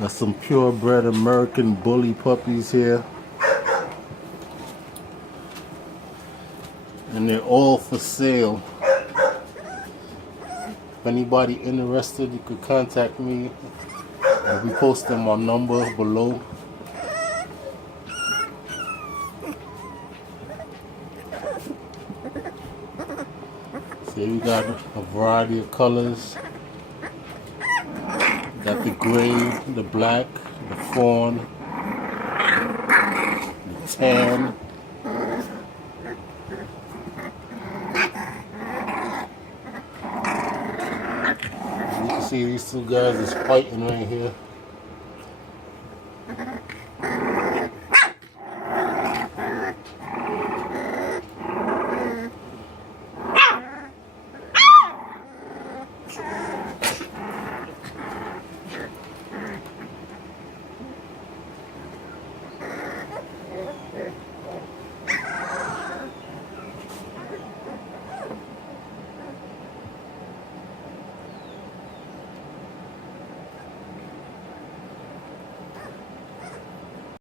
Got some purebred American bully puppies here. And they're all for sale. If anybody interested, you could contact me. I'll be posting my number below. So we got a variety of colors. Got the gray, the black, the fawn, the tan. You can see these two guys is fighting right here.